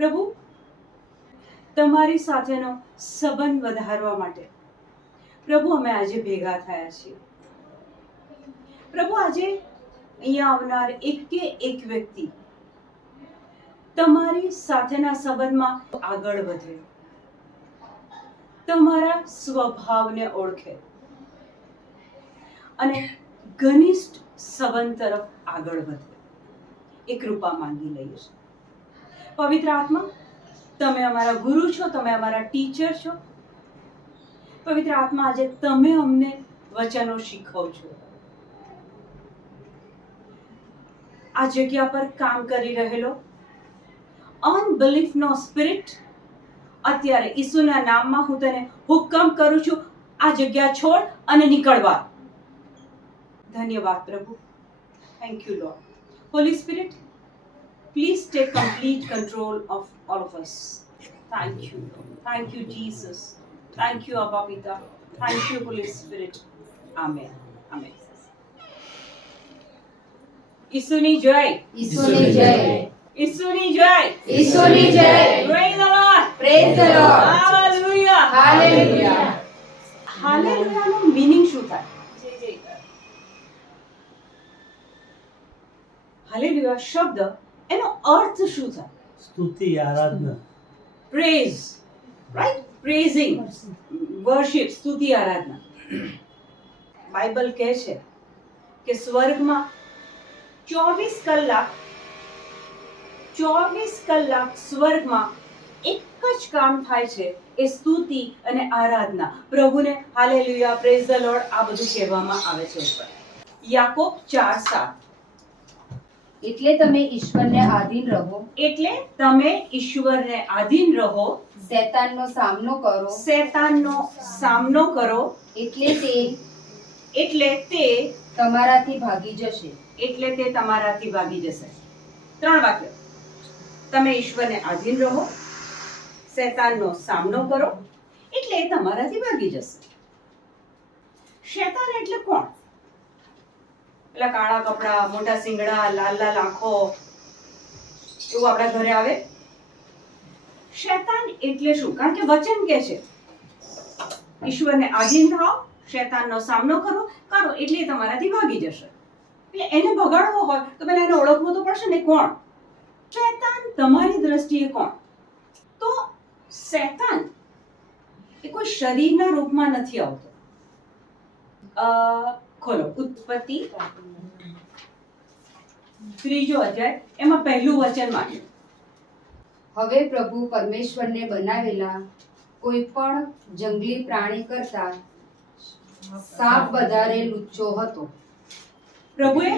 પ્રભુ, તમારી સાથેનો સંબંધ વધારવા માટે પ્રભુ અમે આજે ભેગા થયા છીએ. પ્રભુ, આજે અહીંયા આવનાર એક વ્યક્તિ તમારી સાથેના સંબંધમાં આગળ વધે, તમારા સ્વભાવને ઓળખે અને ઘનિષ્ઠ સંબંધ તરફ આગળ વધે, એ કૃપા માંગી લઈએ છીએ. પવિત્ર આત્મા, તમે અમારા ગુરુ છો, તમે અમારા ટીચર છો. પવિત્ર આત્મા, આજે તમે અમને વચનો શીખવો છો. આ જગ્યા પર કામ કરી રહેલો અનબિલીફનો સ્પિરિટ, અત્યારે ઈસુના નામમાં હું તને હુકમ કરું છું, આ જગ્યા છોડ અને નીકળવા. ધન્યવાદ પ્રભુ. Thank you lord. Holi spirit, please take complete control of all of us. Thank you. Thank you, Jesus. Thank you, Abba Pita. Thank you, Holy Spirit. Amen. Amen. ઈસુની જય. ઈસુની જય. ઈસુની જય. ઈસુની જય. Praise the Lord. Praise the Lord. Hallelujah. Hallelujah. Hallelujah નો meaning શું થાય? Hallelujah શબ્દ એનો અર્થ શું થાય? સ્તુતિ, આરાધના. Praise, right? પ્રેઝિંગ, વર્શિપ, સ્તુતિ, આરાધના. બાઇબલ કહે છે કે સ્વર્ગમાં 24 કલાક સ્વર્ગમાં એક જ કામ થાય છે, એ સ્તુતિ અને આરાધના. પ્રભુને હાલેલુયા, પ્રેઝ ધ લોર્ડ, આ બધું કહેવામાં આવે છે ઉપર. યાકોબ 4:7. એટલે તમે ઈશ્વરને આધીન રહો. એટલે તમે ઈશ્વરને આધીન રહો, શૈતાનનો સામનો કરો. શૈતાનનો સામનો કરો, એટલે તે તમારાથી ભાગી જશે. એટલે તે તમારાથી ભાગી જશે. 3 વાક્ય. તમે ઈશ્વરને આધીન રહો, શૈતાનનો સામનો કરો, એટલે એ તમારાથી ભાગી જશે. શૈતાન એટલે કોણ? પેલા કાળા કપડા, મોટા સિંગડા, લાલ લાલ આંખો, એવું આપણા ઘરે આવે? શૈતાન એટલે શું? કારણ કે વચન કહે છે ઈશ્વરને આધીન થાઓ, શૈતાનનો સામનો કરો, એટલે એ તમારાથી ભાગી જશે. એટલે એને ભગાડવો હોય તો પહેલા એને ઓળખવું તો પડશે ને. કોણ શૈતાન તમારી દ્રષ્ટિએ? કોણ? તો શૈતાન એ કોઈ શરીરના રૂપમાં નથી આવતો. ખોલો ઉત્પત્તિ 3 અધ્યાય, એમાં પહેલું વચન વાંચો. હવે પ્રભુ પરમેશ્વરને બનાવેલા કોઈ પણ જંગલી પ્રાણી કરતા સાપ વધારે લુચ્ચો હતો. પ્રભુએ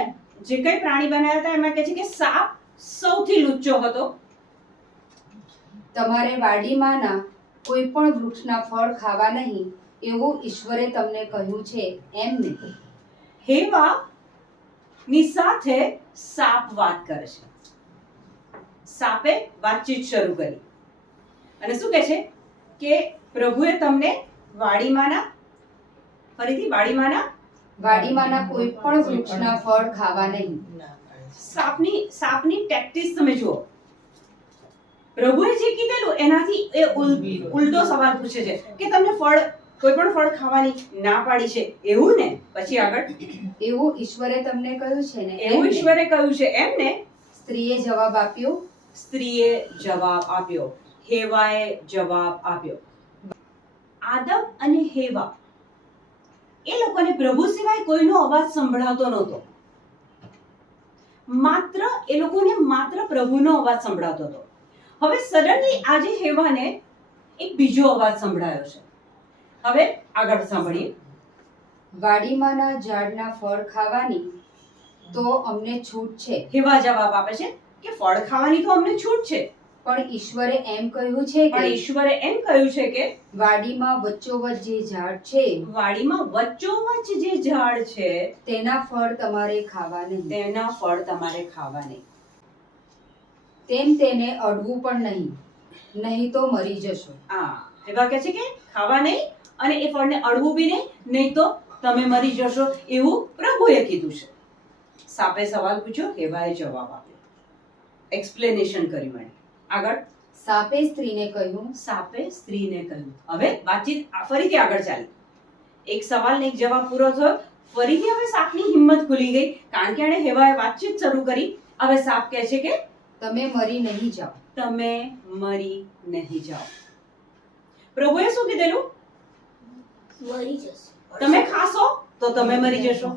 જે કઈ પ્રાણી બનાવ્યા હતા એમાં કહે છે કે સાપ સૌથી લુચ્ચો હતો. તમારે વાડીમાંના કોઈ પણ વૃક્ષના ફળ ખાવા નહીં, એવું ઈશ્વરે તમને કહ્યું છે, એમ નહીં. હેવા ની સાથે સાપ વાત કરે છે. સાપે વાતચીત શરૂ કરી અને શું કહે છે કે પ્રભુએ તમને વાડીમાંના કોઈ પણ વૃક્ષના ફળ ખાવા નહીં. સાપની ટેક્ટિસ તમે જુઓ. પ્રભુએ જે કીધેલું એનાથી એ ઉલટો સવાલ પૂછે છે કે તમને કોઈ પણ ફળ ખાવાની ના પાડી છે, એવું ને? પછી આગળ, એવું ઈશ્વરે તમને કહ્યું છે ને? એવું ઈશ્વરે કહ્યું છે, એમ ને? સ્ત્રીએ જવાબ આપ્યો. હેવાએ જવાબ આપ્યો. આદમ અને હેવા એ લોકોને પ્રભુ સિવાય કોઈનો અવાજ સંભળાતો નહોતો. એ લોકોને માત્ર પ્રભુનો અવાજ સંભળાતો હતો. હવે સડનલી આજે હેવાને એક બીજો અવાજ સંભળાયો છે. હવે આગળ સાંભળીએ. વાડીમાંના ઝાડના ફળ ખાવાની તો અમને છૂટ છે. હેવા જવાબ આપે છે કે ફળ ખાવાની તો અમને છૂટ છે, પણ ઈશ્વરે એમ કહ્યું છે કે વાડીમાં વચ્ચોવચ્ચ જે ઝાડ છે તેના ફળ તમારે ખાવા નહીં. તેમ તેને અડવું પણ નહીં તો મરી જશો. હેવા કહે છે કે ખાવા નહીં અને એ ફળને અડવું બી નહીં તો તમે મરી જશો, એવું પ્રભુએ કીધું છે. સાપે સવાલ પૂછ્યો, હેવાએ જવાબ આપ્યો, એક્સપ્લેનેશન કર્યું. આગળ સાપે સ્ત્રીને કહ્યું, સાપે સ્ત્રીને કહ્યું. હવે વાતચીત ફરીથી આગળ ચાલી. એક સવાલ ને એક જવાબ પૂરો થયો. ફરીથી હવે સાપની હિંમત ખુલી ગઈ, કારણ કે એણે હેવાએ વાતચીત શરૂ કરી. હવે સાપ કહે છે કે તમે મરી નહીં જાઓ. તમે મરી નહીં જાઓ. પ્રભુએ શું કીધેલું? મરી જશે. તમે ખાશો તો તમે મરી જશો.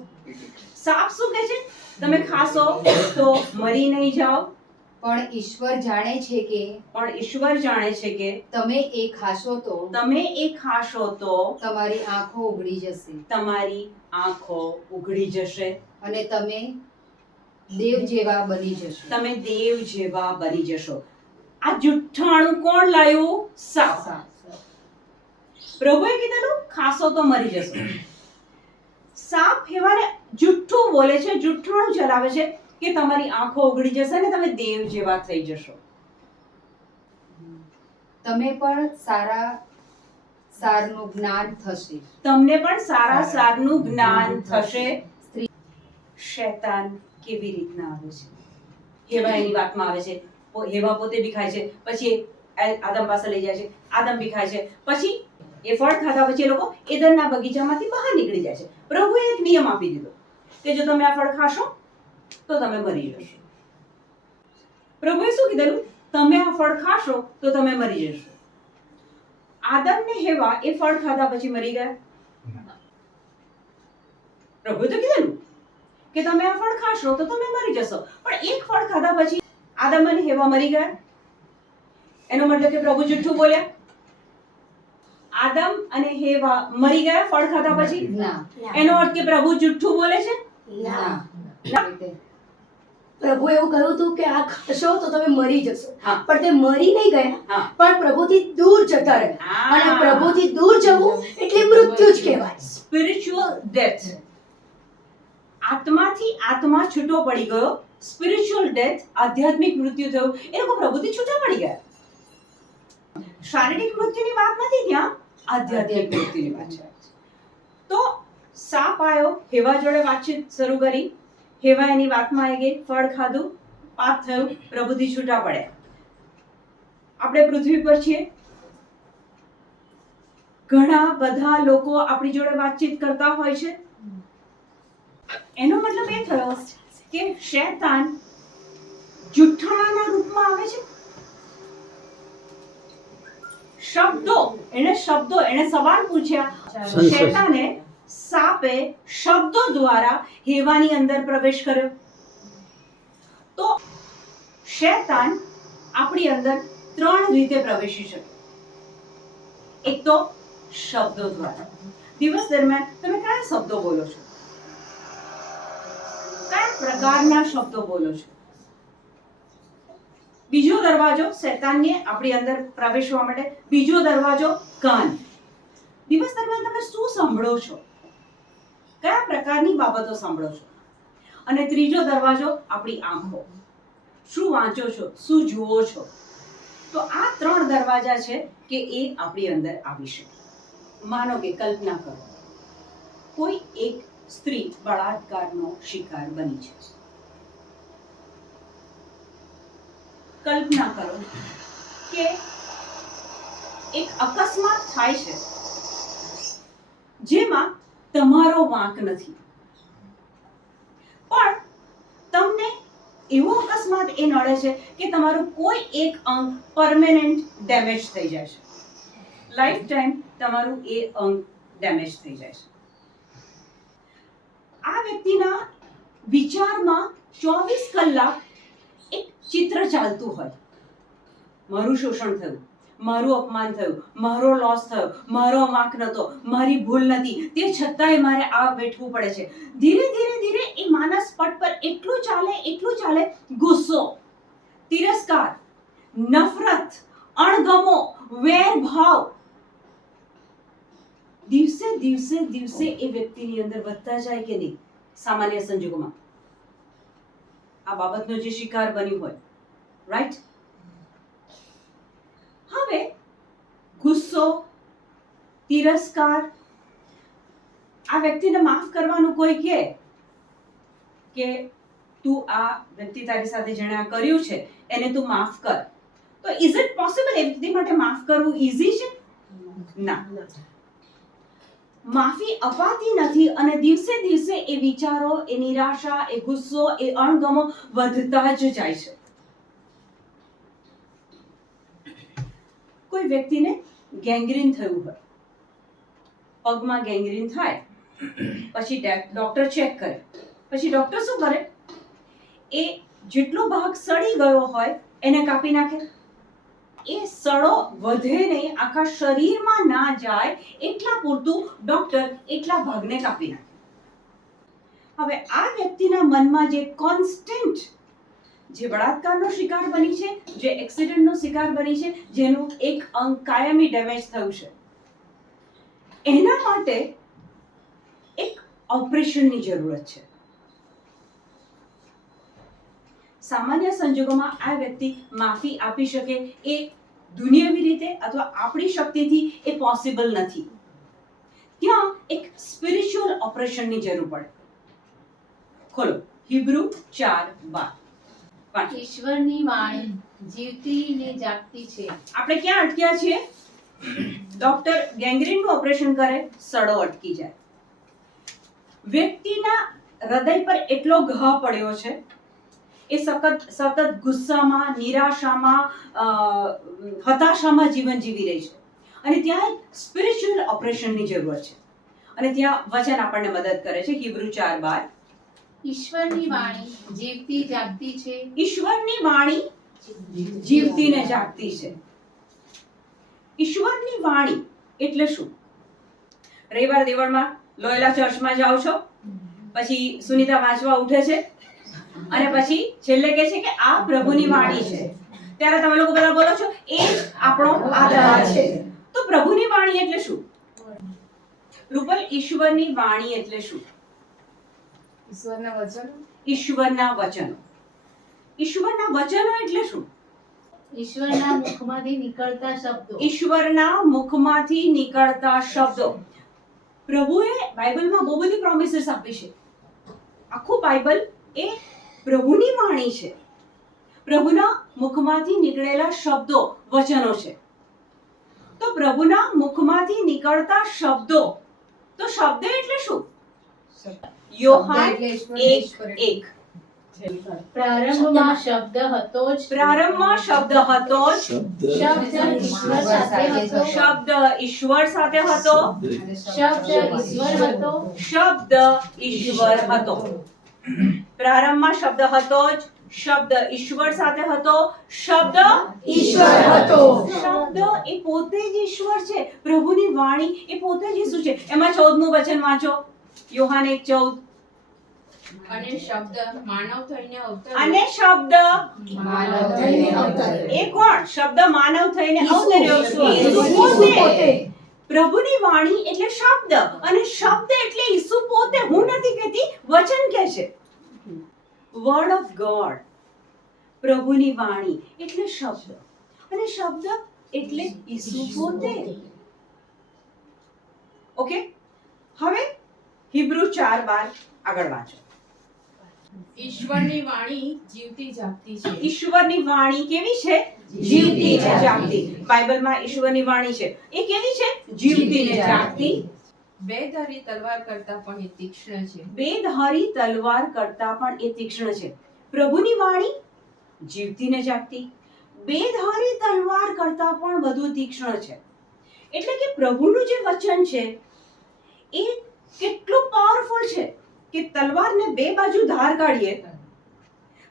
સાપ શું કહે છે? તમે ખાશો તો મરી નહીં જાઓ. પણ ઈશ્વર જાણે છે કે પણ ઈશ્વર જાણે છે કે તમે એ ખાશો તો તમે એ ખાશો તો તમારી આંખો ઉઘડી જશે તમારી આંખો ઉઘડી જશે અને તમે દેવ જેવા બની જશો. તમે દેવ જેવા બની જશો. આ જુઠ્ઠાણું કોણ લાવ્યું? સાપ. પ્રભુએ કીધેલું ખાશો તો મરી જશો. સાપ હેવાને જુઠ્ઠું બોલે છે, જુઠ્ઠાણું ચલાવે છે કે તમારી આંખો ઉઘડી જશે ને તમે દેવ જેવા થઈ જશો. તમે પણ સારનું જ્ઞાન થશે. તમને પણ સારા સારનું જ્ઞાન થશે. શૈતાન કેવી રીતના આવે છે? હેવા એની વાતમાં આવે છે. હેવા પોતે બી ખાય છે, પછી આદમ પાસે લઈ જાય છે, આદમ બી ખાય છે, પછી એ ફળ ખાધા પછી એ લોકો એદનના બગીચામાંથી બહાર નીકળી જાય છે. પ્રભુએ એક નિયમ આપી દીધો કે જો તમે આ ફળ ખાશો તો તમે મરી જશો. પ્રભુએ શું કીધેલું? તમે આ ફળ ખાશો તો તમે મરી જશો. આદમ ને હેવા એ ફળ ખાધા પછી મરી ગયા? પ્રભુએ તો કીધેલું કે તમે આ ફળ ખાશો તો તમે મરી જશો. પણ એક ફળ ખાધા પછી આદમ અને હેવા મરી ગયા. એનો મતલબ કે પ્રભુ જુઠ્ઠું બોલ્યા? આદમ અને હેવા મરી ગયા ફળ ખાધા પછી? ના. એનો અર્થ કે પ્રભુ જુઠ્ઠું બોલે છે? ના. રીતે પ્રભુ એવું કહ્યું હતું કે આ ખાશો તો તમે મરી જશો. હા. પણ તે મરી નહીં ગયા, હા. પણ પ્રભુથી દૂર જતા રહ્યા. અને પ્રભુથી દૂર જવું એટલે મૃત્યુ જ કહેવાય. Spiritual death. આત્માથી આત્મા છૂટો પડી ગયો. સ્પિરિચ્યુઅલ ડેથ, આધ્યાત્મિક મૃત્યુ થયું. એ લોકો પ્રભુથી છૂટા પડી ગયા. શારીરિક મૃત્યુની વાત નથી ત્યાં, આધ્યાત્મિક મૃત્યુની વાત છે. તો સાપ આવ્યો, હેવા જોડે વાતચીત શરૂ કરી. હેવા એની વાતમાં આવી ગઈ, ફળ ખાધું, પાપ થયું, પ્રભુથી છૂટા પડ્યા. આપણે પૃથ્વી પર છીએ, ઘણા બધા લોકો આપણી જોડે વાતચીત કરતા હોય છે. એનો મતલબ એ થયો કે શૈતાન જુઠ્ઠાણાના રૂપમાં આવે છે. શબ્દો એણે સવાલ પૂછ્યા. શૈતાને, સાપે શબ્દો દ્વારા હેવાની અંદર પ્રવેશ કર્યો. તો શૈતાન આપણી અંદર 3 રીતે પ્રવેશી શકે. એક તો શબ્દો દ્વારા. દિવસ દરમિયાન તમે કયા શબ્દો બોલો છો? કયા પ્રકારના શબ્દો બોલો છો? બીજો દરવાજો શૈતાનને આપણી અંદર પ્રવેશવા માટે, બીજો દરવાજો કાન. દિવસ દરમિયાન તમે શું સાંભળો છો? કયા પ્રકારની બાબતો સાંભળો છો? અને ત્રીજો દરવાજો આપણી આંખો. શું વાંચો છો? શું જુઓ છો? તો આ 3 દરવાજા છે કે એ આપણી અંદર આવી શકે. માનો કે કલ્પના કરો, કોઈ એક સ્ત્રી બળાત્કારનો શિકાર બની છે. કલ્પના કરો કે એક અકસ્માત થાય છે જેમાં તમારો વાંક નથી, પણ તમને એવો અકસ્માત એ નડે છે કે તમારું કોઈ એક અંગ પરમેનન્ટ ડેમેજ થઈ જાય છે. લાઈફ ટાઈમ તમારું એ અંગ ડેમેજ થઈ જાય છે. આ વ્યક્તિના વિચારમાં 24 કલાક એક ચિત્ર ચાલતું હોય. મારું શોષણ થયું, મારું અપમાન થયું, મારો લોસ થયો, મારો વાંક નતો, મારી ભૂલ નથી, તે છતાંય મારે આ વેઠવું પડે છે. ધીરે ધીરે ધીરે એ માનસ પટ પર એટલું ચાલે, ગુસ્સો, તિરસ્કાર, નફરત, અણગમો, વેર ભાવ દિવસે દિવસે એ વ્યક્તિની અંદર વધતા જાય કે નહીં? સામાન્ય સંજોગોમાં આ બાબતનો જે શિકાર બન્યું હોય, રાઈટ? હવે ગુસ્સો, તિરસ્કાર, આ વ્યક્તિને માફ કરવાનું કોઈ કહે કે તું આ વ્યક્તિ તારી સાથે જેણે આ કર્યું છે એને તું માફ કર, તો ઇઝ ઇટ પોસિબલ એ વ્યક્તિ માટે માફ કરવું ઈઝી છે? ના, માફી અપાતી નથી અને દિવસે દિવસે એ વિચારો, એ નિરાશા, એ ગુસ્સો, એ અણગમો વધતા જ જાય છે. કોઈ વ્યક્તિને ગેંગ્રીન થયું હોય, પગમાં ગેંગ્રીન થાય, પછી ડોક્ટર ચેક કરે, પછી ડોક્ટર શું કરે? એ જેટલો ભાગ સડી ગયો હોય એને કાપી નાખે. એ સડો વધે નહીં, આખા શરીરમાં ના જાય એટલા પૂરતું ડોક્ટર એટલા ભાગને કાપી નાખે. હવે આ વ્યક્તિના મનમાં જે કોન્સ્ટન્ટ, જે બળાત્કારનો શિકાર બની છે, જે એક્સિડન્ટનો શિકાર બની છે, જેનું એક અંગ કાયમી ડેમેજ થયું છે, એના માટે એક ઓપરેશનની જરૂરત છે. સામાન્ય સંજોગોમાં આ વ્યક્તિ માફી આપી શકે એ દુનિયાવી રીતે અથવા આપણી શક્તિથી એ પોસિબલ નથી. ત્યાં એક સ્પિરિચ્યુઅલ ઓપરેશનની જરૂર પડે. ખોલો હિબ્રુ 4:12. ઈશ્વરની વાણી જીવતી ને જાગતી છે. આપણે ક્યાં અટક્યા છીએ? ડોક્ટર ગેંગ્રીનનું ઓપરેશન કરે, સડો અટકી જાય. વ્યક્તિના હૃદય પર એટલો ઘા પડ્યો છે, એ સતત ગુસ્સામાં, નિરાશામાં, હતાશામાં જીવન જીવી રહી છે અને ત્યાં એક સ્પિરિચ્યુઅલ ઓપરેશનની જરૂર છે. અને ત્યાં વચન આપણને મદદ કરે છે. હિબ્રુ 4:12. ઈશ્વરની વાણી જીવતી જાગતી છે. ઈશ્વરની વાણી જીવતી ને જાગતી છે. ઈશ્વરની વાણી એટલે શું? રવિવાર દેવળમાં લોયલા ચર્ચમાં જાઓ છો, પછી સુનીતા વાંચવા ઉઠે છે અને પછી છેલ્લે કહે છે કે આ પ્રભુની વાણી છે, ત્યારે તમે લોકો બધા બોલો છો એ જ આપણો આધાર છે. તો પ્રભુની વાણી એટલે શું? રૂપલ, ઈશ્વરની વાણી એટલે શું? ઈશ્વરના વચનો. ઈશ્વરના વચનો. ઈશ્વરના વચનો એટલે શું? ઈશ્વરના મુખમાંથી નીકળતા શબ્દો. ઈશ્વરના મુખમાંથી નીકળતા શબ્દો. પ્રભુએ બાઇબલમાં બહુ બધી પ્રોમિસીસ આપી છે. આખું બાઇબલ એ પ્રભુની વાણી છે. પ્રભુના મુખમાંથી નીકળેલા શબ્દો વચનો છે. તો પ્રભુના મુખમાંથી નીકળતા શબ્દો, તો શબ્દ એટલે શું? યોહાન 1:1. પ્રારંભમાં શબ્દ હતો જ. પ્રારંભમાં શબ્દ હતો જ. શબ્દ ઈશ્વર સાથે હતો. શબ્દ ઈશ્વર સાથે હતો. શબ્દ ઈશ્વર હતો. શબ્દ ઈશ્વર હતો. પ્રારંભમાં શબ્દ હતો જ. શબ્દ ઈશ્વર સાથે હતો. શબ્દ ઈશ્વર હતો. શબ્દ એ પોતે જ ઈશ્વર છે. પ્રભુની વાણી એ પોતે જ ઈસુ છે. એમાં 14મું વચન વાંચો, યોહાન 1:14. અને શબ્દ માનવ થઈને અવતર્યો. અને શબ્દ માનવ થઈને અવતર્યો. એ કોણ? શબ્દ માનવ થઈને ઈસુ. અવતર્યો. ઈસુ પોતે. પ્રભુની વાણી એટલે શબ્દ, અને શબ્દ એટલે ઈસુ પોતે. હું નથી કહેતી, વચન કહે છે. Word of God. પ્રભુની વાણી એટલે શબ્દ, અને શબ્દ એટલે ઈસુ પોતે. ઓકે, હવે હિબ્રુ 4:12 આગળ વાંચો. ઈશ્વરની વાણી જીવતી જાગતી છે. ઈશ્વરની વાણી કેવી છે? જીવતી ને જાગતી. બાઇબલમાં ઈશ્વરની વાણી છે, એ કેવી છે? જીવતી ને જાગતી. બેધારી તલવાર કરતા પણ એ તીક્ષ્ણ છે. બેધારી તલવાર કરતા પણ એ તીક્ષ્ણ છે. પ્રભુની વાણી જીવતી ને જાગતી, બેધારી તલવાર કરતા પણ વધુ તીક્ષ્ણ છે. એટલે કે પ્રભુનું જે વચન છે એ કેટલું પાવરફુલ છે કે તલવારને બે બાજુ ધાર કાઢીએ,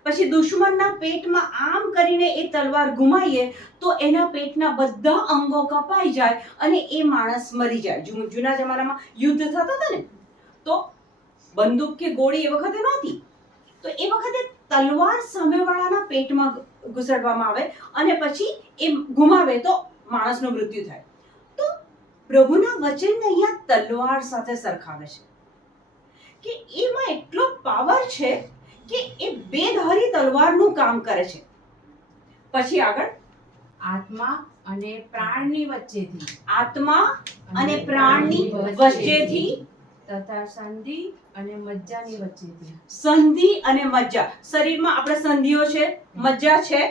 પછી દુશ્મનના પેટમાં આમ કરીને એ તલવાર ઘુમાઈએ તો એના પેટના બધા અંગો કપાઈ જાય અને એ માણસ મરી જાય. જૂના જમાનામાં યુદ્ધ થતા હતા ને, તો બંદૂક કે ગોળી એ વખતે નહોતી, તો એ વખતે તલવાર સામેવાળાના પેટમાં ઘુસાડવામાં આવે અને પછી એ ઘુમાવે તો માણસનું મૃત્યુ થાય. તો પ્રભુના વચનને અહીંયા તલવાર સાથે સરખાવે છે કે એમાં એટલો પાવર છે કે એ બેધારી તલવારનું કામ કરે છે. પછી આગળ, આત્મા અને પ્રાણની વચ્ચેથી. આત્મા અને પ્રાણની વચ્ચેથી, તથા સંધિ અને મજ્જાની વચ્ચેથી. સંધિ અને મજ્જા. શરીરમાં આપણે સંધિઓ છે, મજ્જા છે,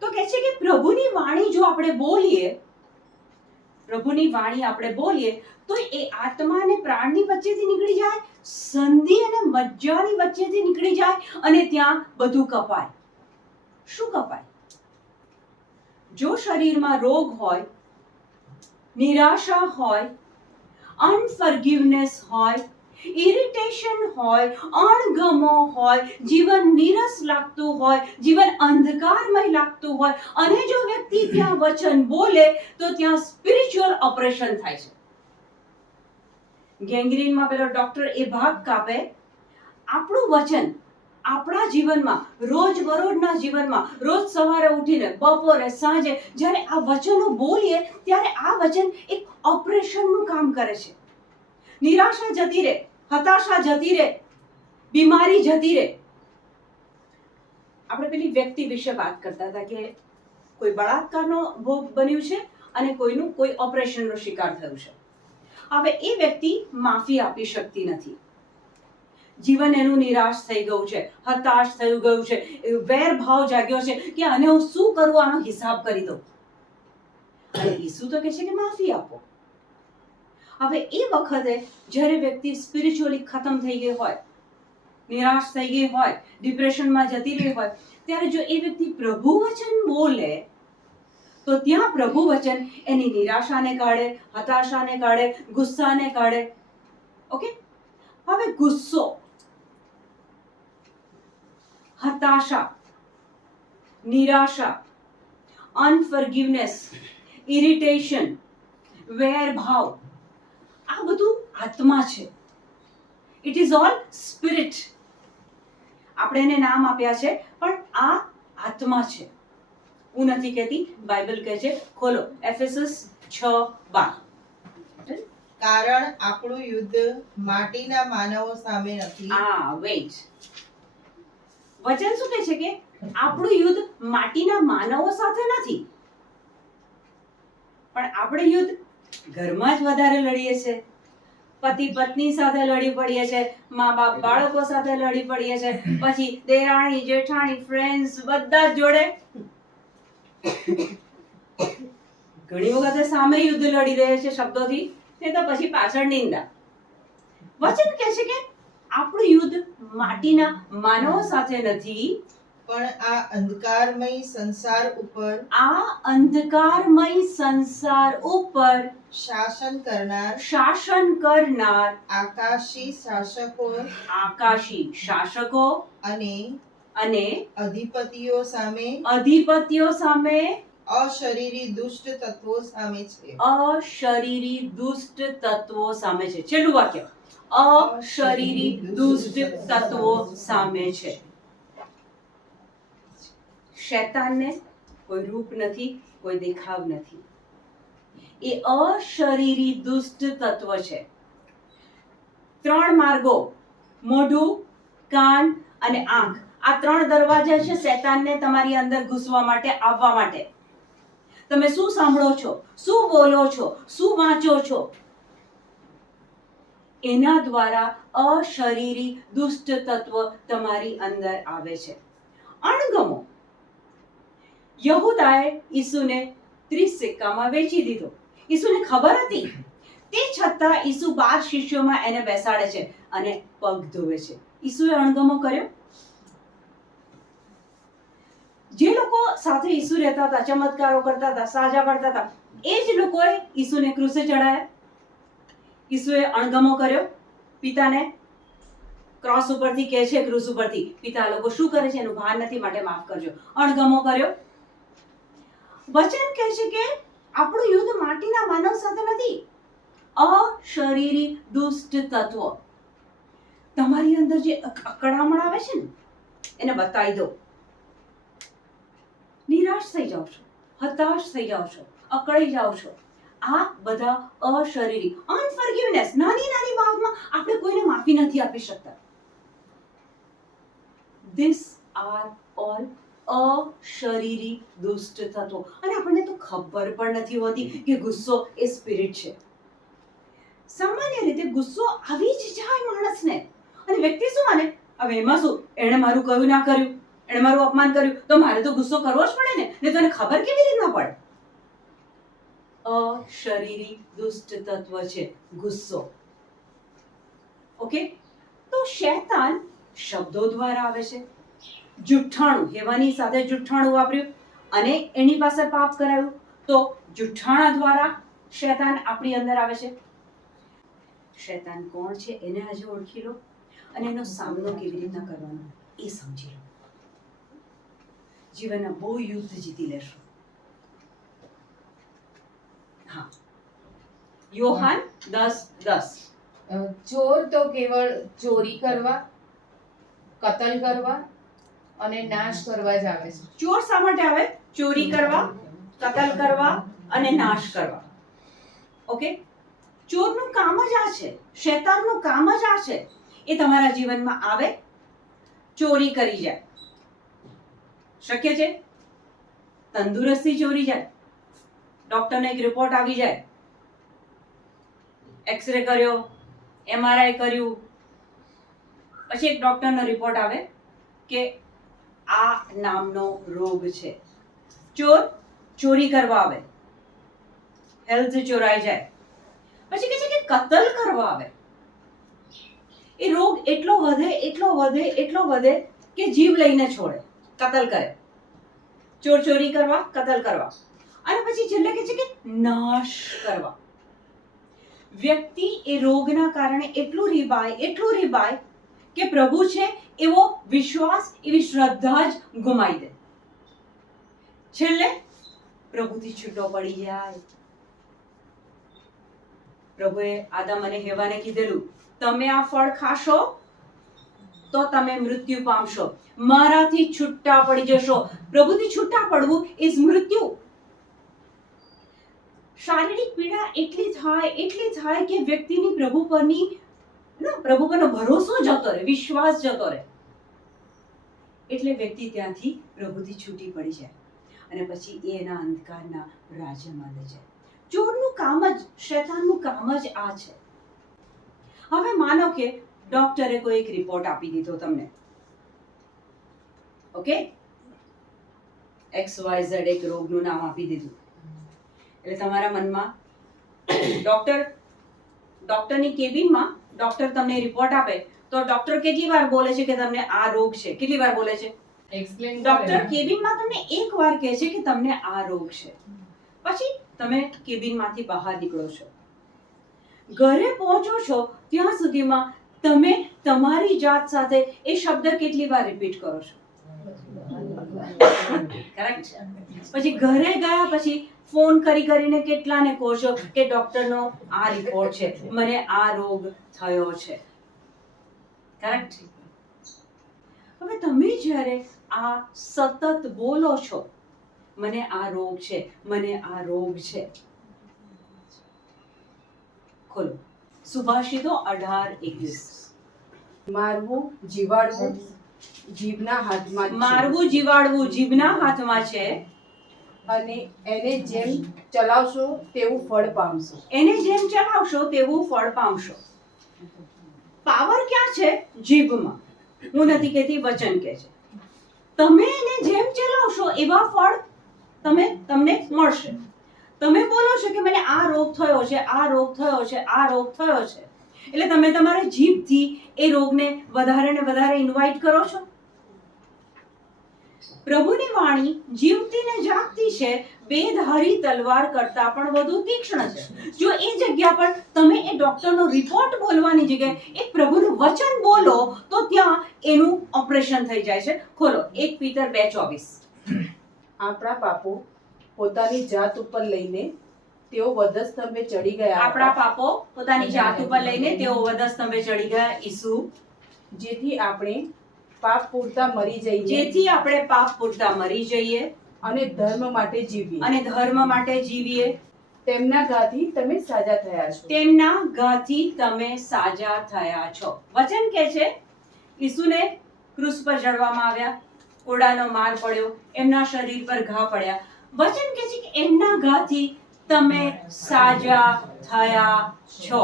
તો કહે છે કે પ્રભુની વાણી જો આપણે બોલીએ, પ્રભુની વાણી આપણે બોલીએ તો એ આત્મા અને પ્રાણની વચ્ચેથી નીકળી જાય, સંધિ અને મજ્જાની વચ્ચેથી નીકળી જાય અને ત્યાં બધું કપાય. શું કપાય? જો શરીરમાં રોગ હોય, નિરાશા હોય, અનફર્ગિવનેસ હોય, ઇરિટેશન હોય, અણગમો હોય, જીવન નીરસ લાગતું હોય, જીવન અંધકારમય લાગતું હોય અને જો વ્યક્તિ ત્યાં વચન બોલે તો ત્યાં સ્પિરિચ્યુઅલ ઓપરેશન થાય છે. ગેંગ્રીનમાં પેલો ડોક્ટર એ ભાગ કાપે. આપણું વચન આપણા જીવનમાં, રોજબરોજના જીવનમાં, રોજ સવારે ઉઠીને, બપોરે, સાંજે જ્યારે આ વચનો બોલીએ ત્યારે આ વચન એક ઓપરેશનનું કામ કરે છે. નિરાશા જતી રહે, હતાશા જતી રહે, બીમારી જતી રહે. આપણે પેલી વ્યક્તિ વિશે વાત કરતા હતા કે કોઈ બળાત્કારનો ભોગ બન્યું છે અને કોઈનું કોઈ ઓપરેશનનો શિકાર થયું છે. હવે એ વ્યક્તિ માફી આપી શકતી નથી. જીવન એનું નિરાશ થઈ ગયું છે, હતાશ થઈ ગયું છે, વેર ભાવ જાગ્યો છે કે આને હું શું કરું, આનો હિસાબ કરી દઉં. અને ઈસુ તો કહે છે કે માફી આપો. હવે એ વખતે જ્યારે વ્યક્તિ સ્પિરિચ્યુઅલી ખતમ થઈ ગઈ હોય, નિરાશ થઈ ગઈ હોય, ડિપ્રેશનમાં જતી રહી હોય, ત્યારે જો એ વ્યક્તિ પ્રભુ વચન બોલે તો ત્યાં પ્રભુ વચન એની નિરાશાને કાઢે, હતાશાને કાઢે, ગુસ્સાને કાઢે. ઓકે, હવે ગુસ્સો, હતાશા, નિરાશા, અનફર્ગિવનેસ, ઇરિટેશન, વેરભાવ, આ બધું આત્મા છે. It is all spirit. આપણે એને નામ આપ્યા છે પણ આ આત્મા છે. હું નથી કહેતી, બાઇબલ કહે છે. ખોલો એફેસસ 6:12. કારણ આપણું યુદ્ધ માટીના માનવો સામે નથી. વેઇટ, વચન શું કહે છે કે આપણું યુદ્ધ માટીના માનવો સાથે નથી, પણ આપણે યુદ્ધ ઘરમાં જ વધારે લડીએ છીએ. પતિ પત્ની સાથે લડી પડીએ છીએ, મા બાપ બાળકો સાથે લડી પડીએ છીએ, પછી દેરાણી જેઠાણી, ફ્રેન્ડ્સ બધા જ જોડે. ઘણી વખતે સામે યુદ્ધ લડી રહ્યા છે શબ્દોથી, ને તો પછી પાછળ નિંદા. વચન કહે છે કે આપણું યુદ્ધ માટીના માનવો સાથે નથી, પણ આ અંધકારમય સંસાર ઉપર, આ અંધકારમય સંસાર ઉપર શાસન કરનાર આકાશી શાસકો અને અધિપતિઓ સામે, અશરીરી દુષ્ટ તત્વો સામે છે. અશરીરી દુષ્ટ તત્વો સામે છે. છેલ્લું વાક્ય, અશરીરી દુષ્ટ તત્વો સામે છે. શૈતાનને કોઈ રૂપ નથી, કોઈ દેખાવ નથી. એ અશરીરી દુષ્ટ તત્વ છે. 3 માર્ગો, મોઢું, કાન અને આંખ, આ 3 દરવાજા છે શૈતાનને તમારી અંદર ઘૂસવા માટે, આવવા માટે. તમે શું સાંભળો છો, શું બોલો છો, શું વાંચો છો, એના દ્વારા અશરીરી દુષ્ટ તત્વ તમારી અંદર આવે છે. અણગમો, યહૂદાએ ઈસુને 30 સિક્કામાં વેચી દીધો. ઈસુને ખબર હતી, તે છતાં ઈસુ 12 શિષ્યોમાં એને બેસાડે છે અને પગ ધોવે છે. ઈસુએ અણગમો કર્યો? જે લોકો સાથે ઈસુ રહેતા હતા, ચમત્કારો કરતા હતા, સાજા કરતા હતા, એ જ લોકોએ ઈસુને ક્રૂસે ચડાયા. ઈસુએ અણગમો કર્યો પિતાને? ક્રોસ ઉપરથી કહે છે, ક્રૂસ ઉપરથી, પિતા લોકો શું કરે છે એનું ભાન નથી, માટે માફ કરજો. અણગમો કર્યો? વચન કહે છે કે આપણું યુદ્ધ માટીના માનવ સાથે નથી, અશરીરી દુષ્ટ તત્વો. તમારી અંદર જે અકળામણ આવે છે ને એને બતાવી દો. નિરાશ થઈ જાઓ છો, હતાશ થઈ જાઓ છો, અકળાઈ જાઓ છો. આ બધા અશરીરી, અનફર્ગિવનેસ, નાની નાની બાબતમાં આપણે કોઈને માફી નથી આપી શકતા. ધીસ આર ઓલ અશરીરી દુષ્ટ તત્વો. અને આપણને તો ખબર પણ નથી હોતી કે ગુસ્સો એ સ્પિરિટ છે. સામાન્ય રીતે ગુસ્સો આવી જ જાય માણસને, અને વ્યક્તિ શું માને, હવે એમાં શું, એણે મારું કહ્યું ના કર્યું, એણે મારું અપમાન કર્યું તો મારે તો ગુસ્સો કરવો જ પડે ને તને ખબર કેવી રીતના પડે? અશરીરી દુષ્ટ તત્વ છે ગુસ્સો. ઓકે, તો શૈતાન શબ્દો દ્વારા આવે છે. જુઠ્ઠાણું, હેવાની સાથે જુઠ્ઠાણું વાપર્યું અને એની પાસે પાપ કરાયું, તો જુઠ્ઠાણા દ્વારા શૈતાન આપણી અંદર આવે છે. શૈતાન કોણ છે એને આજે ઓળખી લો અને એનો સામનો કેવી રીતના કરવાનો એ સમજી લો. જીવનના બહુ યુદ્ધ જીતી લેશો. હા, યોહાન 10:10. ચોર તો કેવળ ચોરી કરવા, કતલ કરવા અને નાશ કરવા જ આવે છે. ચોર શા માટે આવે? ચોરી કરવા, કતલ કરવા અને નાશ કરવા. ઓકે, ચોરનું કામ જ આ છે, શૈતાનનું કામ જ આ છે. એ તમારા જીવનમાં આવે, ચોરી કરી જાય. શક્ય છે? તંદુરસ્તી ચોરી જાય, ડોક્ટરને એક રિપોર્ટ આવી જાય, એક્સરે કર્યો, MRI કર્યું, પછી એક ડોક્ટરનો રિપોર્ટ આવે કે આ નામનો રોગ છે. ચોર ચોરી કરવા આવે, હેલ્થ ચોરાઈ જાય. પછી કહે છે કે કતલ કરવા આવે. એ રોગ એટલો વધે એટલો વધે એટલો વધે કે જીવ લઈને છોડે, કતલ કરે. ચોર ચોરી કરવા, કતલ કરવા અને પછી છેલ્લે કહે છે કે નાશ કરવા. વ્યક્તિ એ રોગના કારણે એટલું રીબાય કે પ્રભુ છે એવો વિશ્વાસ, એવી શ્રદ્ધા જ ગુમાવી દે. છેલ્લે પ્રભુથી છૂટો પડી જાય. પ્રભુએ આદમ અને હેવાને કીધેલું, તમે આ ફળ ખાશો તો તમે મૃત્યુ પામશો, મારાથી છૂટા પડી જશો. પ્રભુથી છૂટા પડવું ઇઝ મૃત્યુ. શારીરિક પીડા એટલી થાય કે વ્યક્તિની પ્રભુ પરનો ભરોસો જતો રહે, વિશ્વાસ જતો રહે. એટલે વ્યક્તિ ત્યાંથી પ્રભુથી છૂટી પડી જાય અને પછી એ એના અંધકારના રાજ્યમાં લઈ જાય. ચોરનું કામ જ, શૈતાનનું કામ જ આ છે. હવે માનો કે ડોક્ટરે કોઈ એક રિપોર્ટ આપી દીધો તમને, ઓકે, XYZ એક રોગનું નામ આપી દીધું. એટલે તમારા મનમાં ડોક્ટરની કેબિનમાં ડોક્ટર તમને રિપોર્ટ આપે તો ડોક્ટર કેટલી વાર બોલે છે કે તમને આ રોગ છે? કેટલી વાર બોલે છે? એક્સપ્લેન ડોક્ટર કેબિનમાં તમને એક વાર કહે છે કે તમને આ રોગ છે. પછી તમે કેબિનમાંથી બહાર નીકળો છો, ઘરે પહોંચો છો, ત્યાં સુધીમાં તમે તમારી જાત સાથે એ શબ્દ કેટલી વાર રિપીટ કરો છો? કરેક્ટ. પછી ઘરે ગયા પછી ફોન કરીને કેટલાને કહો છો કે ડોક્ટરનો આ રિપોર્ટ છે, મને આ રોગ થયો છે. કરેક્ટ. હવે તમે જ્યારે આ સતત બોલો છો, મને આ રોગ છે, મને આ રોગ છે. ખોલો સુભાષિતો 18:21. મારવું જીવાડવું જીભના હાથમાં છે. મારવું જીવાડવું જીભના હાથમાં છે અને એને જેમ ચલાવશો તેવું ફળ પામશો. એને જેમ ચલાવશો તેવું ફળ પામશો. પાવર ક્યાં છે? જીભમાં. હું નથી કહેતી, વચન કહે છે. તમે એને જેમ ચલાવશો એવા ફળ તમને મળશે. તમે બોલો છો કે મને આ રોગ થયો છે, આ રોગ થયો છે, આ રોગ થયો છે, એટલે તમે તમારા જીભથી એ રોગને વધારે ને વધારે ઇન્વાઇટ કરો છો. પ્રભુની વાણી જીવતી ને જાગતી છે, બેધારી તલવાર કરતા પણ વધુ તીક્ષ્ણ છે. જો એ જગ્યા પર તમે એ ડોક્ટરનો રિપોર્ટ બોલવાની જગ્યાએ એક પ્રભુનું વચન બોલો તો ત્યાં એનું ઓપરેશન થઈ જાય છે. ખોલો 1 Peter 2:24. આપણા પાપો પોતાની જાત ઉપર લઈને તેઓ વધસ્તંભે ચડી ગયા. આપણા પાપો પોતાની જાત ઉપર લઈને તેઓ વધસ્તંભે ચડી ગયા. ઈસુ, જેથી આપણે પાપ પૂરતા મરી જઈએ જેથી આપણે પાપ પૂરતા મરી જઈએ અને ધર્મ માટે જીવીએ. અને ધર્મ માટે જીવીએ. તેમના ઘાથી તમે સાજા થયા છો. તેમના ઘાથી તમે સાજા થયા છો. વચન કહે છે ઈસુને ક્રૂસ પર ચડવામાં આવ્યા, કોડાનો માર પડ્યો, એમના શરીર પર ઘા પડ્યા. વચન કહે છે કે એમના ઘાથી તમે સાજા થયા છો.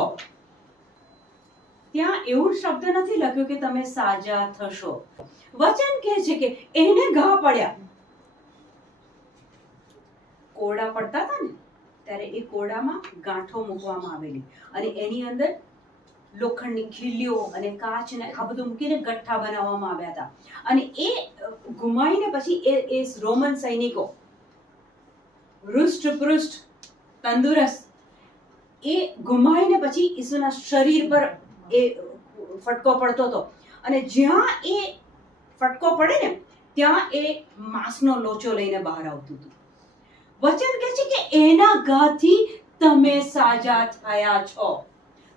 ત્યાં એવું શબ્દ નથી લખ્યું કે તમે સાજા થશો. વચન કહે છે કે એને ઘા પડ્યા. કોરડા પડતા હતા ને ત્યારે એ કોરડામાં ગાંઠો મૂકવામાં આવેલી અને એની અંદર લોખંડની ખીલીઓ અને કાચ ને આ બધું મૂકીને ગઠ્ઠા બનાવવામાં આવ્યા હતા. અને એ ઘુમાઈને પછી એ રોમન સૈનિકો હૃષ્ટપૃષ્ટ તંદુરસ્ત એ ઘુમાઈને પછી ઈસુના શરીર પર એ ફટકો પડતો હતો અને જ્યાં એ ફટકો પડે ને ત્યાં એ માંસનો લોચો લઈને બહાર આવતું હતું. વચન કહે છે કે એના ઘાથી તમે સાજા થયા છો.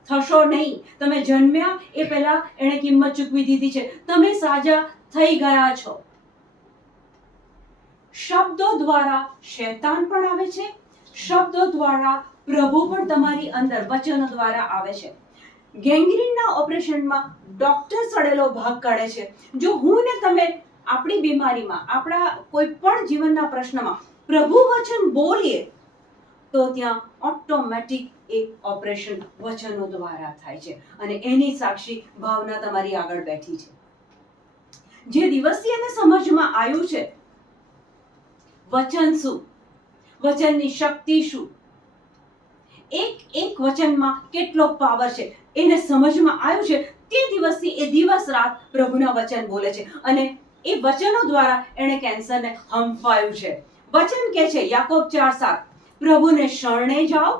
થશો નહીં. તમે જન્મ્યા એ પહેલા એણે કિંમત ચૂકવી દીધી છે. તમે સાજા થઈ ગયા છો. શબ્દો દ્વારા શૈતાન પણ આવે છે, શબ્દો દ્વારા પ્રભુ પણ તમારી અંદર વચનો દ્વારા આવે છે. ગેંગ્રીનના ઓપરેશનમાં ડોક્ટર સડેલો ભાગ કાઢે છે. જો હું ને તમે આપણી બીમારીમાં, આપણા કોઈ પણ જીવનના પ્રશ્નમાં પ્રભુ વચન બોલીએ તો ત્યાં ઓટોમેટિક એક ઓપરેશન વચનો દ્વારા થાય છે. અને એની સાક્ષી ભાવના તમારી આગળ બેઠી છે. જે દિવસથી એને સમજમાં આવ્યું છે વચન શું, વચનની શક્તિ શું, એક વચનમાં કેટલો પાવર છે એને સમજમાં આવ્યું છે, તે દિવસથી એ દિવસ રાત પ્રભુના વચન બોલે છે અને એ વચનો દ્વારા એણે કેન્સરને હંફાયું છે. વચન કહે છે યાકોબ 4:7 પ્રભુને શરણે જાઓ,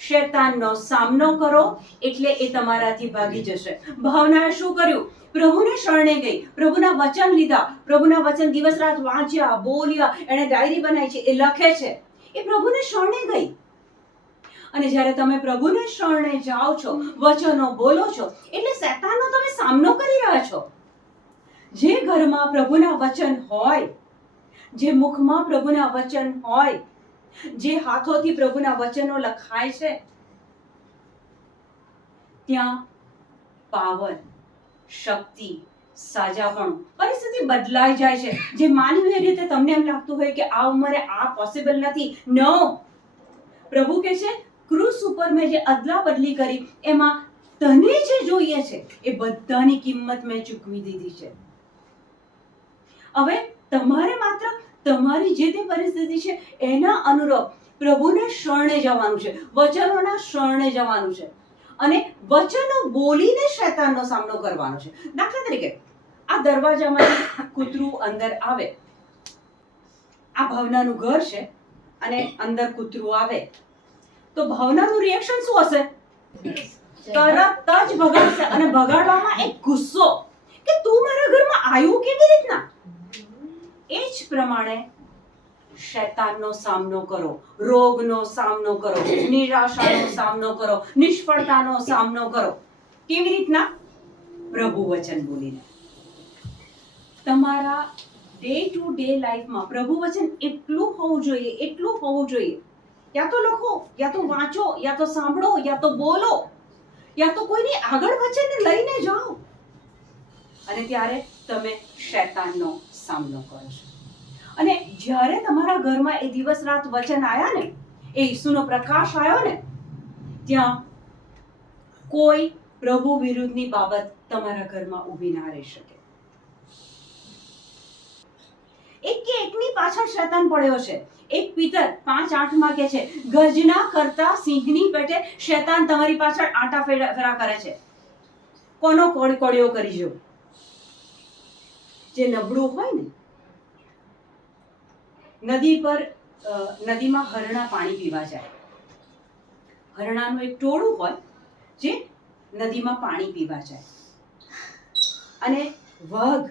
શૈતાનનો સામનો કરો એટલે એ તમારાથી ભાગી જશે. ભાવનાએ શું કર્યું? પ્રભુને શરણે ગઈ, પ્રભુના વચન લીધા, પ્રભુના વચન દિવસ રાત વાંચ્યા, બોલ્યા, એણે ડાયરી બનાવી છે, એ લખે છે. એ પ્રભુને શરણે ગઈ. અને જ્યારે તમે પ્રભુને શરણે જાઓ છો, વચનો બોલો છો, એટલે શૈતાનનો તમે સામનો કરી રહ્યા છો. જે ઘરમાં પ્રભુના વચન હોય, જે મુખમાં પ્રભુના વચન હોય, જે હાથોથી પ્રભુના વચનો લખાય છે, ત્યાં પાવર, શક્તિ, સાજાપણું, પરિસ્થિતિ બદલાઈ જાય છે. જે માનવીય રીતે તમને એમ લાગતું હોય કે આ ઉંમરે આ પોસિબલ નથી, નો. પ્રભુ કહે છે ક્રુસ ઉપર મેં જે અદલા બદલી કરી એમાં તને જે જોઈએ છે એ બધાની કિંમત મેં ચૂકવી દીધી છે. હવે તમારે માત્ર તમારી જે તે પરિસ્થિતિ છે એના અનુરૂપ પ્રભુને શરણે જવાનું છે, વચનોના શરણે જવાનું છે અને વચનો બોલીને શૈતાનનો સામનો કરવાનો છે. દાખલા તરીકે આ દરવાજામાંથી કૂતરું અંદર આવે, આ ભાવનાનું ઘર છે અને અંદર કૂતરું આવે તો ભાવનાનું રિએક્શન શું હશે? તરત જ ભગાડશે અને ભગાડવામાં એક ગુસ્સો કે તું મારા ઘરમાં આવ્યું કેવી રીતના. એ જ પ્રમાણે શૈતાનનો સામનો કરો, રોગનો સામનો કરો, નિરાશાનો સામનો કરો, નિષ્ફળતાનો સામનો કરો. કેવી રીતના? પ્રભુ વચન બોલીને. તમારા ડે ટુ ડે લાઈફમાં પ્રભુ વચન એટલું હોવું જોઈએ, એટલું હોવું જોઈએ. યા તો લખો, યા તો વાંચો, યા તો સાંભળો, યા તો બોલો, યા તો કોઈની આગળ વચનને લઈને જાઓ અને ત્યારે તમે શૈતાનનો સામનો કરો છો. અને જ્યારે તમારા ઘરમાં એ દિવસ રાત વચન આવ્યા ને, એ ઈસુનો પ્રકાશ આવ્યો ને, ત્યાં કોઈ પ્રભુ વિરુદ્ધની બાબત તમારા ઘરમાં ઊભી ના રહી શકે. એક કે એકની પાછળ શૈતાન પડ્યો છે. એક પિતર 5:8 કહે છે ગર્જના કરતા સિંહની પેટે શૈતાન તમારી પાછળ આંટા ફેરા કરે છે. કોનો કોળિયો કરી જો? જે નબળું હોય ને, નદીમાં હરણા પાણી પીવા જાય. હરણાનું એક ટોળું હોય જે નદીમાં પાણી પીવા જાય અને વાઘ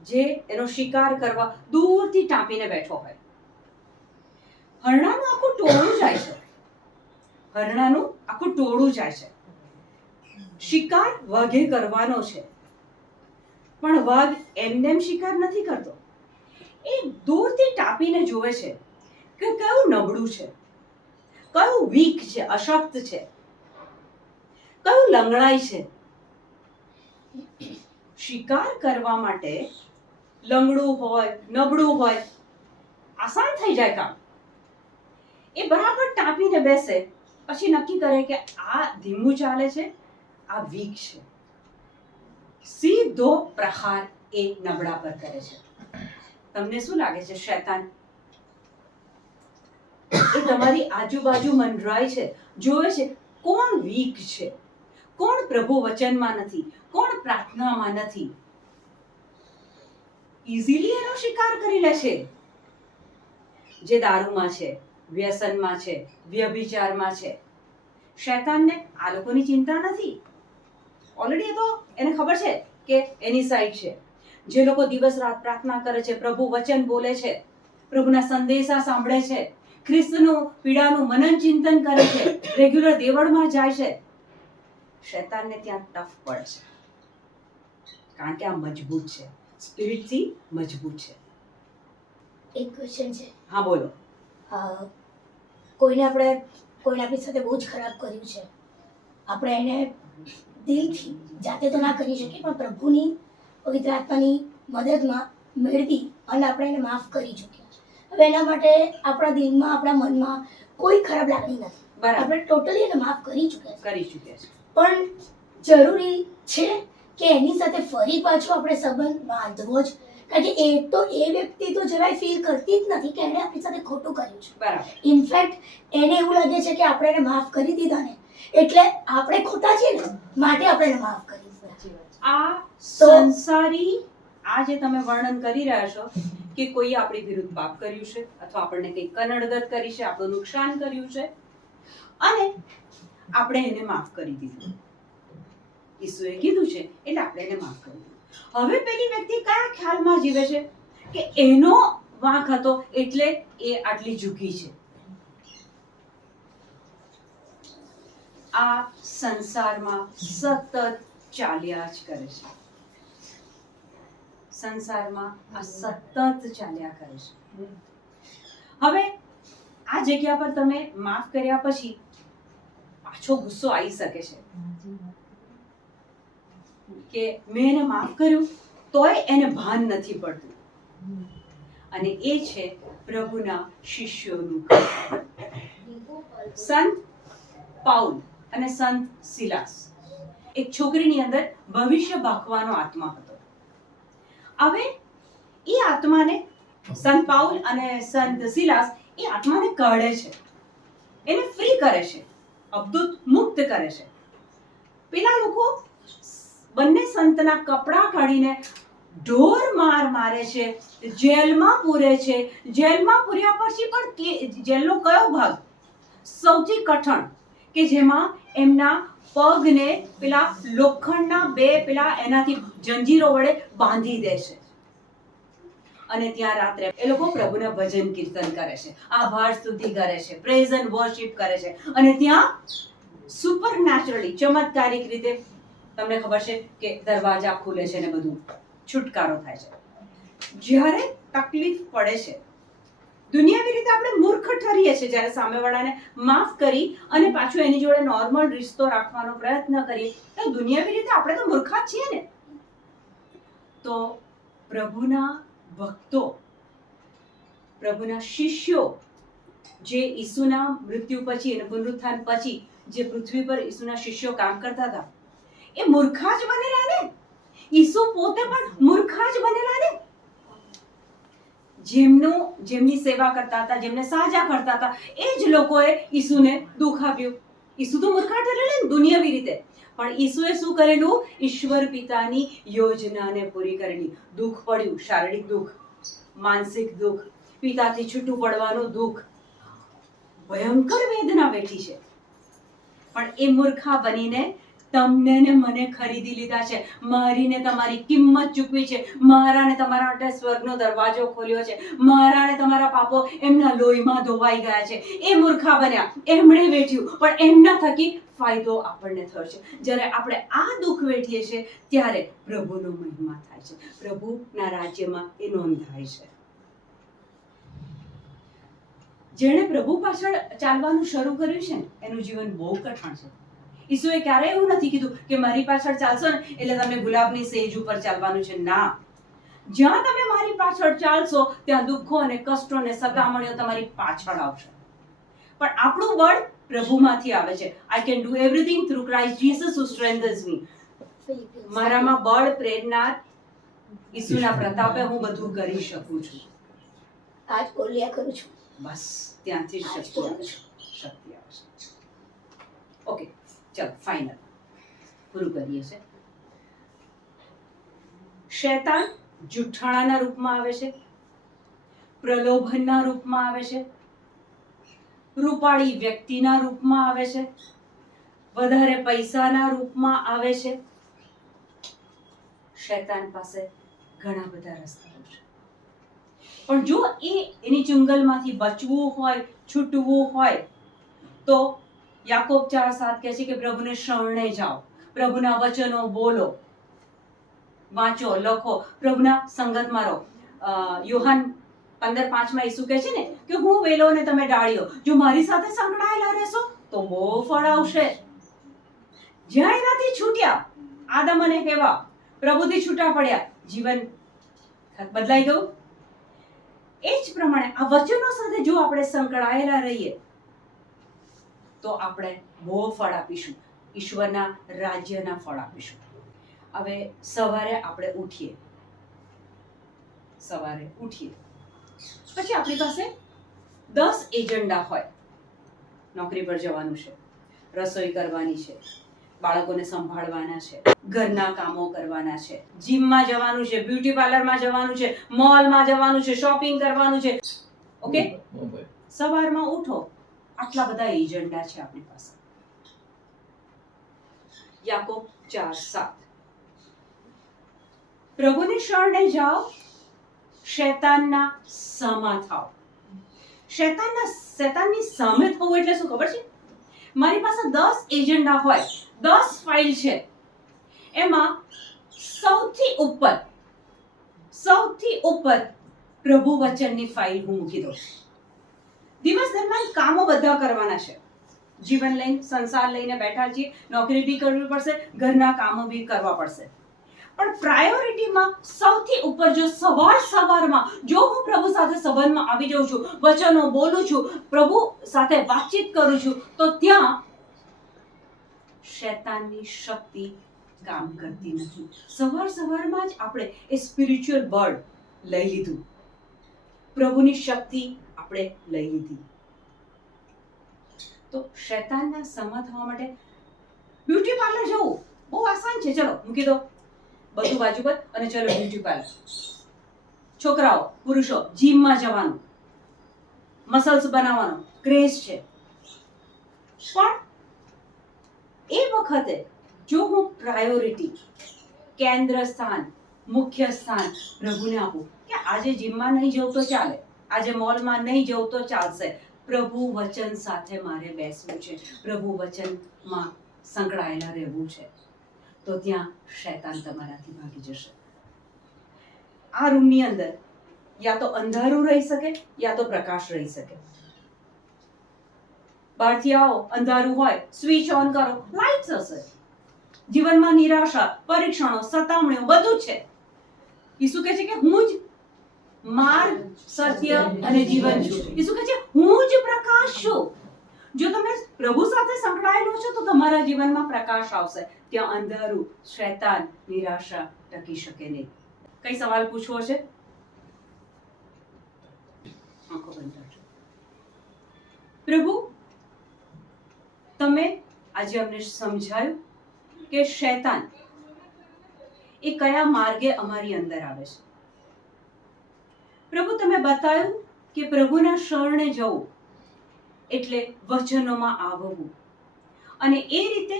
જે એનો શિકાર કરવા દૂરથી ટાંપીને બેઠો હોય. હરણાનું આખું ટોળું જાય છે, હરણાનું આખું ટોળું જાય છે. શિકાર વાઘે કરવાનો છે પણ વાઘ એમનેમ શિકાર નથી કરતો. એ દૂરથી ટાંપીને જોવે છે કે કયું નબળું છે, કયું વીક છે, અશક્ત છે, કયું લંગડાઈ છે. શિકાર કરવા માટે લંગડું હોય, નબળું હોય, આસાન થઈ જાય કામ. એ બરાબર ટાંપીને બેસે, પછી નક્કી કરે કે આ ધીમું ચાલે છે, આ વીક છે, સીધો પ્રહાર એ નબળા પર કરે છે. તમને શું લાગે છે? શૈતાન એ તમારી આજુબાજુ મંડરાય છે, જોવે છે કોણ વીક છે, કોણ પ્રભુ વચનમાં નથી, કોણ પ્રાર્થનામાં નથી. ઇઝીલી એનો શિકાર કરી લેશે. જે દારૂમાં છે, વ્યસનમાં છે, વ્યભિચારમાં છે, શૈતાનને આ લોકોની ચિંતા નથી. ઓલરેડી તો એને ખબર છે કે એની સાઈડ છે. જે લોકો દિવસ રાત પ્રાર્થના કરે છે, પ્રભુ વચન બોલે છે, પ્રભુના સંદેશા સાંભળે છે, ખ્રિસ્તનું પીડાનું મનન ચિંતન કરે છે, રેગ્યુલર દેવળમાં જાય છે, શૈતાનને ત્યાં ટફ પડે છે. કારણ કે આ મજબૂત છે, સ્પિરિટથી મજબૂત છે. એક ક્વેશ્ચન છે. હા બોલો. કોઈને આપણી સાથે બહુ જ ખરાબ કર્યું છે, આપણે એને દિલથી જાતે તો ના કરી શકીએ, પણ પ્રભુની પવિત્ર આત્માની મદદમાં મેળવી અને આપણે એને માફ કરી ચૂક્યા છે. હવે એના માટે આપણા દિલમાં, આપણા મનમાં કોઈ ખરાબ લાગણી નથી. બરાબર. આપણે ટોટલી એને માફ કરી ચૂક્યા છે. કરી ચૂક્યા છે. પણ જરૂરી છે કે એની સાથે ફરી પાછો આપણે સંબંધ બાંધવો જ, કારણ કે એ વ્યક્તિ તો જરાય ફીલ કરતી જ નથી કે એણે આપણી સાથે ખોટું કર્યું છે. બરાબર. ઇનફેક્ટ એને એવું લાગે છે કે આપણે એને માફ કરી દીધા ને એટલે આપણે ખોટા છીએ ને, માટે આપણે એને માફ કરી દીધા. આ સંસારી આ જે તમે વર્ણન કરી રહ્યા છો કે કોઈ આપણી વિરુદ્ધ પાપ કર્યું છે અથવા આપણને કંઈ કનડગત કરી છે, આપણું નુકસાન કર્યું છે અને આપણે એને માફ કરી દીધું. ઈસુએ કીધું છે એટલે આપણે એને માફ કરી દીધું. હવે પેલી વ્યક્તિ કયા ખ્યાલમાં જીવે છે કે એનો વાંક હતો એટલે એ આટલી ઝૂકી છે. આ સંસારમાં સતત ચાલ્યા જ કરે છે. સંસારમાં આ સતત ચાલ્યા કરે છે. હવે આ જગ્યા પર તમે માફ કર્યા પછી પાછો ગુસ્સો આવી શકે છે કે મેં એને માફ કર્યું તોય એને ભાન નથી પડતું. અને એ છે પ્રભુના શિષ્યોનું કામ. સંત પાઉલ અને સંત સિલાસ, એક છોકરીની અંદર ભવિષ્ય ભાખવાનો આત્મા હતો. હવે એ આત્માને સંત પાઉલ અને સંત સિલાસ એ આત્માને કાઢે છે, એને ફ્રી કરે છે, અબદૂત મુક્ત કરે છે. પેલા લોકો બંને સંતના કપડા કાઢીને ઢોર માર મારે છે, જેલમાં પૂરે છે. જેલમાં પૂર્યા પછી પણ જેલનો કયો ભાગ સૌથી કઠણ કે જેમાં એમના પગને પેલા લોખંડના બે પેલા એનાથી જંજીરો વડે બાંધી દે છે અને ત્યાં રાત્રે એ લોકો પ્રભુના ભજન કીર્તન કરે છે, આભાર સ્તુતિ કરે છે, પ્રેઝ એન્ડ વર્શિપ કરે છે. અને ત્યાં સુપરનેચરલી ચમત્કારિક રીતે તમને ખબર છે કે દરવાજા ખુલે છે ને બધું છુટકારો થાય છે. જ્યારે તકલીફ પડે છે, દુનિયાવી રીતે આપણે મૂર્ખ ઠરીએ છીએ જ્યારે સામેવાળાને માફ કરી અને પાછું એની જોડે નોર્મલ રિશ્તો રાખવાનો પ્રયત્ન કરીએ તો દુનિયાવી રીતે આપણે તો મૂર્ખા જ છીએ ને. તો પ્રભુના ભક્તો, પ્રભુના શિષ્યો જે ઈસુના મૃત્યુ પછી અને પુનરુત્થાન પછી જે પૃથ્વી પર ઈસુના શિષ્યો કામ કરતા હતા એ મૂર્ખા જ બનેલા ને. ઈસુ પોતે પણ મૂર્ખા જ બનેલા ને. જેમની સેવા કરતા હતા, જેમને સાજા કરતા હતા, એ જ લોકોએ ઈસુને દુઃખ આપ્યું. ઈસુ તો મૂર્ખા ઠરેલા ને દુનિયાવી રીતે, પણ ઈસુએ શું કરેલું? ઈશ્વર પિતાની યોજનાને પૂરી કરેલી. દુઃખ પડ્યું, શારીરિક દુઃખ, માનસિક દુઃખ, પિતાથી છૂટું પડવાનું દુઃખ, ભયંકર વેદના બેઠી છે, પણ એ મૂર્ખા બનીને તમને ને મને ખરીદી લીધા છે, મારીને તમારી કિંમત ચૂકવી છે, મારાને તમારા માટે સ્વર્ગનો દરવાજો ખોલ્યો છે, મારાને તમારા પાપો એમના લોહીમાં ધોવાઈ ગયા છે. એ મૂર્ખા બન્યા, એમણે વેઠ્યું, પણ એમના થકી ફાયદો આપણને થયો છે. જ્યારે આપણે આ દુઃખ વેઠીએ છીએ ત્યારે પ્રભુનો મહિમા થાય છે, પ્રભુના રાજ્યમાં એ નોંધાય છે. જેણે પ્રભુ પાછળ ચાલવાનું શરૂ કર્યું છે ને એનું જીવન બહુ કઠણ છે. ઈસુએ ક્યારેય એવું નથી કીધું કે મારી પાછળ ચાલશો ને એટલે તમને ગુલાબની સેજ ઉપર ચાલવાનું છે. ના, જ્યાં તમે મારી પાછળ ચાલશો ત્યાં દુઃખો અને કષ્ટો અને સતામણીઓ તમારી પાછળ આવશે. પણ આપણું બળ પ્રભુમાંથી આવે છે. I can do everything through Christ Jesus who strengthens me. મારામાં બળ પ્રેરનાર ઈસુના પ્રતાપે હું બધું કરી શકું છું. આજ બોલ્યા કરું છું, બસ ત્યાંથી આજ શક્તિ બોલું આવે છું. છે. શક્તિ આવે છે. ઓકે, ચાલો ફાઇનલ પૂરું કરીએ છે. શૈતાન જુઠ્ઠાણાના રૂપમાં આવે છે, પ્રલોભનના રૂપમાં આવે છે, રૂપાળી વ્યક્તિના રૂપમાં આવે છે, વધારે પૈસાના રૂપમાં આવે છે. શૈતાન પાસે ઘણા બધા રસ્તાઓ છે, પણ જો એની ચુંગલમાંથી બચવું હોય, છૂટવું હોય, તો યાકોબ 4:7 કહે છે કે પ્રભુને શરણે જાઓ, પ્રભુના વચનો બોલો, વાંચો, લખો, પ્રભુના સંગતમાં રહો. યોહાન 15:5 ઈસુ કહે છે ને કે હું વેલો ને તમે ડાળીઓ, જો મારી સાથે સંકળાયેલા રહેશો તો બહુ ફળ આવશે. જ્યાં એનાથી છૂટ્યા, આદમ અને હેવા પ્રભુથી છૂટા પડ્યા, જીવન બદલાઈ ગયું. એ જ પ્રમાણે આ વચનો સાથે જો આપણે સંકળાયેલા રહીએ તો આપણે બહુ ફળ આપીશું, ઈશ્વરના રાજ્યના ફળ આપીશું. હવે સવારે આપણે ઉઠીએ, પછી આપણી પાસે 10 એજન્ડા હોય. નોકરી પર જવાનું છે, રસોઈ કરવાની છે, બાળકોને સંભાળવાના છે, ઘરના કામો કરવાના છે, જીમમાં જવાનું છે, બ્યુટી પાર્લરમાં જવાનું છે, મોલમાં જવાનું છે, શોપિંગ કરવાનું છે. ઓકે, સવારમાં ઉઠો, આટલા બધા એજન્ડા છે આપણી પાસે. યાકોબ 4:7 પ્રભુની શરણે જાઓ, શૈતાનના સામા થાઓ. શૈતાનની સામે થવું એટલે શું ખબર છે? મારી પાસે 10 એજન્ડા હોય, 10 ફાઇલ છે, એમાં સૌથી ઉપર પ્રભુ વચનની ફાઇલ હું મૂકી દઉં. દિવસ દરમિયાન કામો બધા કરવાના છે, જીવન લઈને, સંસાર લઈને બેઠા છીએ, નોકરી બી કરવી પડશે, ઘરના કામો બી કરવા પડશે. પણ પ્રાયોરિટીમાં સૌથી ઉપર જો સવારમાં જો હું પ્રભુ સાથે સંબંધમાં આવી જાઉં છું, વચનો બોલું છું, પ્રભુ સાથે વાતચીત કરું છું, તો ત્યાં શૈતાનની શક્તિ કામ કરતી નથી. સવારમાં જ આપણે એ સ્પિરિચ્યુઅલ બર્ડ લઈ લીધું, પ્રભુની શક્તિ આપણે લઈ લીધી. તો શૈતાનના સમા થવા માટે બ્યુટી પાર્લર જવું બહુ આસાન છે. ચલો મૂકી દો બધું બાજુ પર અને ચલો બ્યુટી પાર્લર. છોકરાઓ, પુરુષો, જીમમાં જવાનું, મસલ્સ બનાવવાનો ક્રેઝ છે. પણ એ વખતે જો હું પ્રાયોરિટી, કેન્દ્ર સ્થાન, મુખ્ય સ્થાન પ્રભુને આપું કે આજે જીમમાં નહીં જવું તો ચાલે, આજે મોલમાં નહીં જવું તો ચાલશે, પ્રભુ વચન સાથે મારે બેસવું છે, પ્રભુ વચનમાં સંકળાયેલા રહેવું છે, તો ત્યાં શૈતાન તમારાથી ભાગી જશે. આ રૂમની અંદર યા તો અંધારું રહી શકે, યા તો પ્રકાશ રહી શકે. બહારથી આવો, અંધારું હોય, સ્વિચ ઓન કરો, લાઇટ્સ હશે. જીવનમાં નિરાશા, પરીક્ષણો, સતામણીઓ બધું છે. ઈસુ કહે છે કે હું જ માર્ગ, સત્ય અને જીવન છું. ઈસુ કહે છે હું જ પ્રકાશ છું. જો તમે પ્રભુ સાથે સંકળાયેલો છો તો તમારા જીવનમાં પ્રકાશ આવશે, ત્યાં અંધારું, શૈતાન, નિરાશા ટકી શકે નહીં. કઈ સવાલ પૂછવો છે? આંખો બંધ રાખજો. પ્રભુ, તમે આજે અમને સમજાયું કે શૈતાન એ કયા માર્ગે અમારી અંદર આવે છે. પ્રભુ, તમે બતાવ્યું કે પ્રભુના શરણે જવું એટલે વચનોમાં આવવું, અને એ રીતે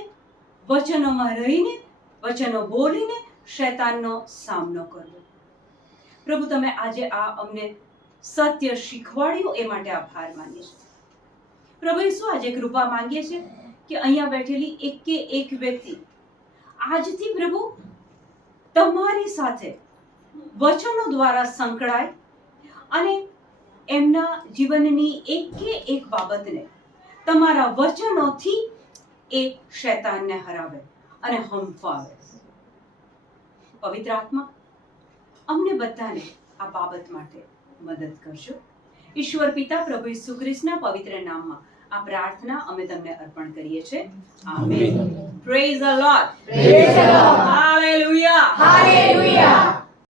વચનોમાં રહીને, વચનો બોલીને શૈતાનનો સામનો કરવો. પ્રભુ, તમે આજે આ અમને સત્ય શીખવાડ્યું એ માટે આભાર માનીએ છીએ. પ્રભુ ઈસુ, આજે કૃપા માંગીએ છીએ કે અહીંયા બેઠેલી એક વ્યક્તિ આજથી પ્રભુ તમારી સાથે વચનો દ્વારા સંકળાય અને એમના જીવનની એક બાબતને તમારા વચનોથી એ શૈતાનને હરાવે અને હંફાવે. પવિત્ર આત્મા, અમને બધાને આ બાબત માટે મદદ કરજો. ઈશ્વર પિતા પ્રભુ ઈસુ ખ્રિસ્તના પવિત્ર નામમાં આ પ્રાર્થના અમે તમને અર્પણ કરીએ છીએ. Amen. Praise the lord. Praise the Lord. Hallelujah. Hallelujah.